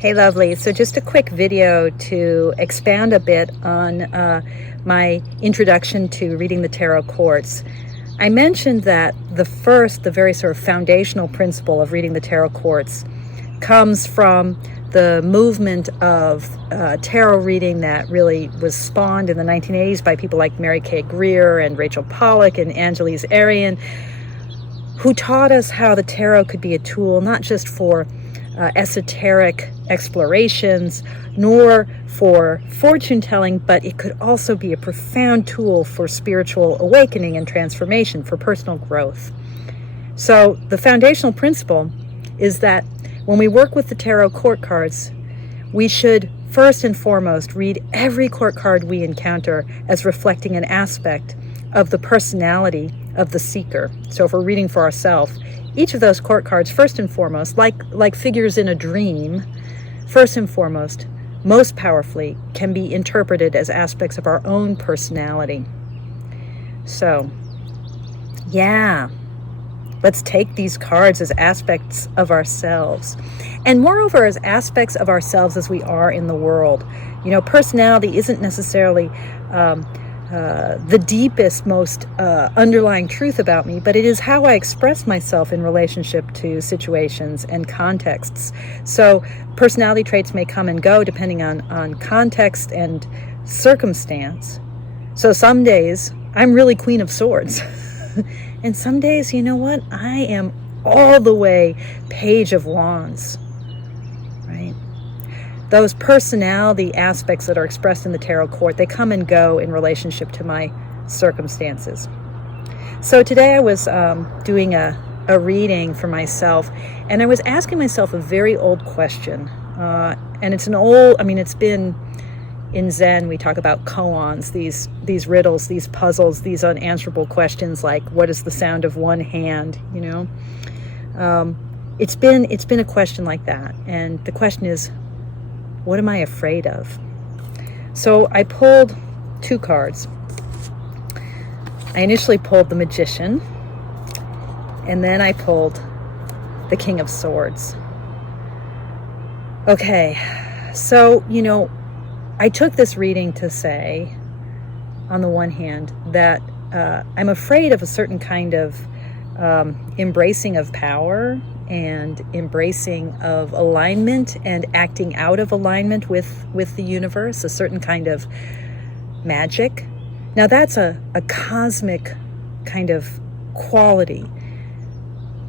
Hey lovely, so just a quick video to expand a bit on my introduction to reading the tarot cards. I mentioned that the very sort of foundational principle of reading the tarot cards comes from the movement of tarot reading that really was spawned in the 1980s by people like Mary Kay Greer and Rachel Pollack and Angeles Arrien, who taught us how the tarot could be a tool not just for esoteric explorations, nor for fortune telling, but it could also be a profound tool for spiritual awakening and transformation, for personal growth. So the foundational principle is that when we work with the tarot court cards, we should first and foremost read every court card we encounter as reflecting an aspect of the personality of the seeker. So if we're reading for ourselves, each of those court cards, first and foremost, like figures in a dream, first and foremost, most powerfully, can be interpreted as aspects of our own personality. So, yeah, let's take these cards as aspects of ourselves. And moreover, as aspects of ourselves as we are in the world. You know, personality isn't necessarily the deepest, most underlying truth about me, but it is how I express myself in relationship to situations and contexts. So personality traits may come and go depending on context and circumstance. So some days I'm really Queen of Swords. And some days, you know what? I am all the way Page of Wands, right? Those personality aspects that are expressed in the tarot court, they come and go in relationship to my circumstances. So today I was doing a reading for myself, and I was asking myself a very old question. And it's it's been in Zen, we talk about koans, these riddles, these puzzles, these unanswerable questions like, what is the sound of one hand, you know? It's been a question like that. And the question is, what am I afraid of? So I pulled two cards. I initially pulled the Magician, and then I pulled the King of Swords. Okay, so, you know, I took this reading to say, on the one hand, that I'm afraid of a certain kind of embracing of power and embracing of alignment and acting out of alignment with the universe, a certain kind of magic. Now that's a cosmic kind of quality.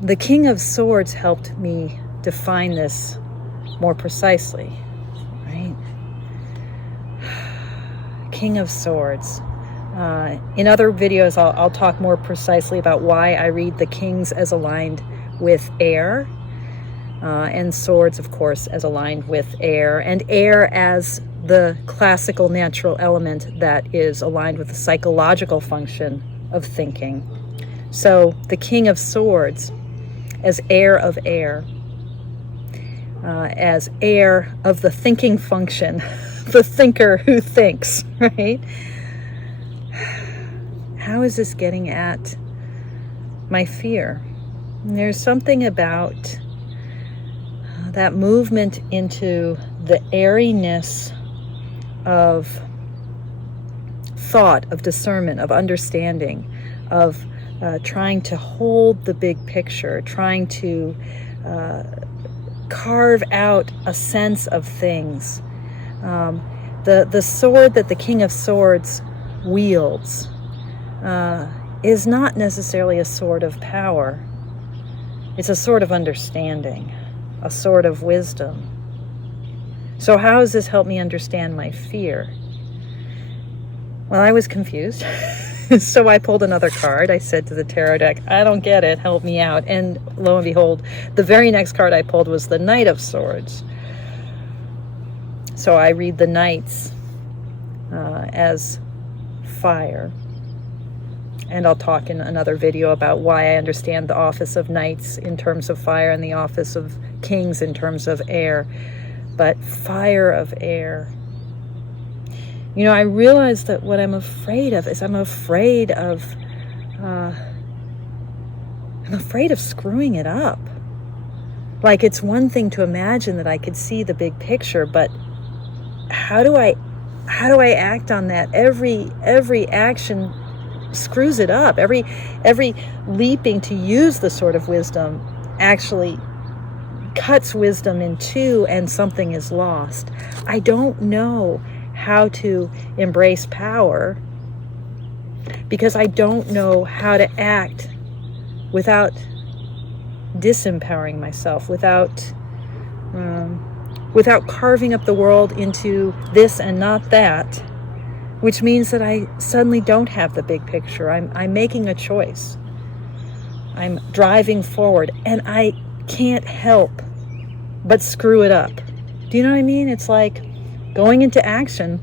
The King of Swords helped me define this more precisely, right? King of Swords. In other videos, I'll talk more precisely about why I read the kings as aligned with air, and swords, of course, as aligned with air, and air as the classical natural element that is aligned with the psychological function of thinking. So the King of Swords as air of air, as air of the thinking function, the thinker who thinks, right? How is this getting at my fear? There's something about that movement into the airiness of thought, of discernment, of understanding, of trying to hold the big picture, trying to carve out a sense of things. The sword that the King of Swords wields is not necessarily a sword of power. It's a sword of understanding, a sword of wisdom. So how does this help me understand my fear? Well, I was confused. So I pulled another card. I said to the tarot deck, I don't get it, help me out. And lo and behold, the very next card I pulled was the Knight of Swords. So I read the Knights as fire. And I'll talk in another video about why I understand the office of knights in terms of fire and the office of kings in terms of air. But fire of air. You know, I realize that what I'm afraid of is I'm afraid of screwing it up. Like, it's one thing to imagine that I could see the big picture, but how do I act on that? Every action screws it up. Every leaping to use the sword of wisdom actually cuts wisdom in two, and something is lost. I don't know how to embrace power because I don't know how to act without disempowering myself, without carving up the world into this and not that, which means that I suddenly don't have the big picture. I'm making a choice. I'm driving forward, and I can't help but screw it up. Do you know what I mean? It's like going into action,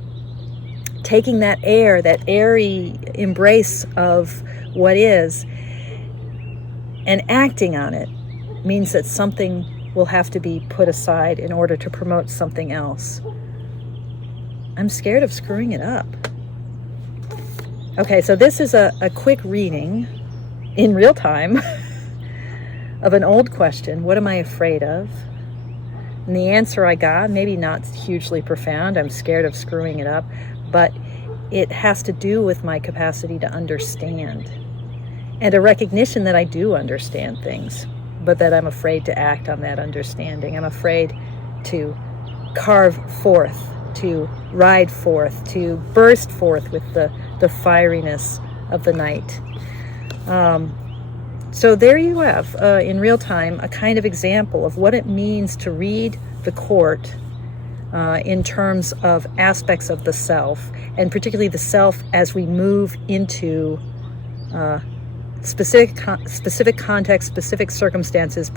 taking that air, that airy embrace of what is, and acting on it means that something will have to be put aside in order to promote something else. I'm scared of screwing it up. Okay, so this is a quick reading in real time of an old question. What am I afraid of? And the answer I got, maybe not hugely profound, I'm scared of screwing it up, but it has to do with my capacity to understand, and a recognition that I do understand things, but that I'm afraid to act on that understanding. I'm afraid to carve forth, to ride forth, to burst forth with the fieriness of the night. So there you have, in real time, a kind of example of what it means to read the court in terms of aspects of the self, and particularly the self as we move into specific context, specific circumstances,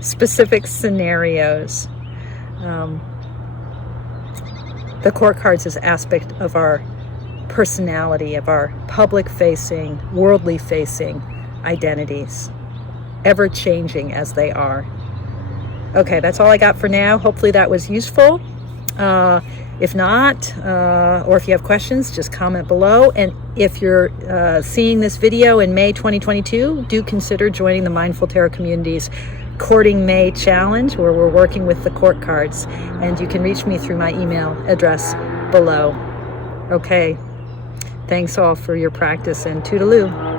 specific scenarios. The court cards is aspect of our personality, of our public-facing, worldly-facing identities, ever-changing as they are. Okay, that's all I got for now. Hopefully that was useful. If not, or if you have questions, just comment below. And if you're seeing this video in May 2022, do consider joining the Mindful Tarot Community's Courting May Challenge, where we're working with the court cards. And you can reach me through my email address below. Okay, thanks all for your practice, and toodaloo.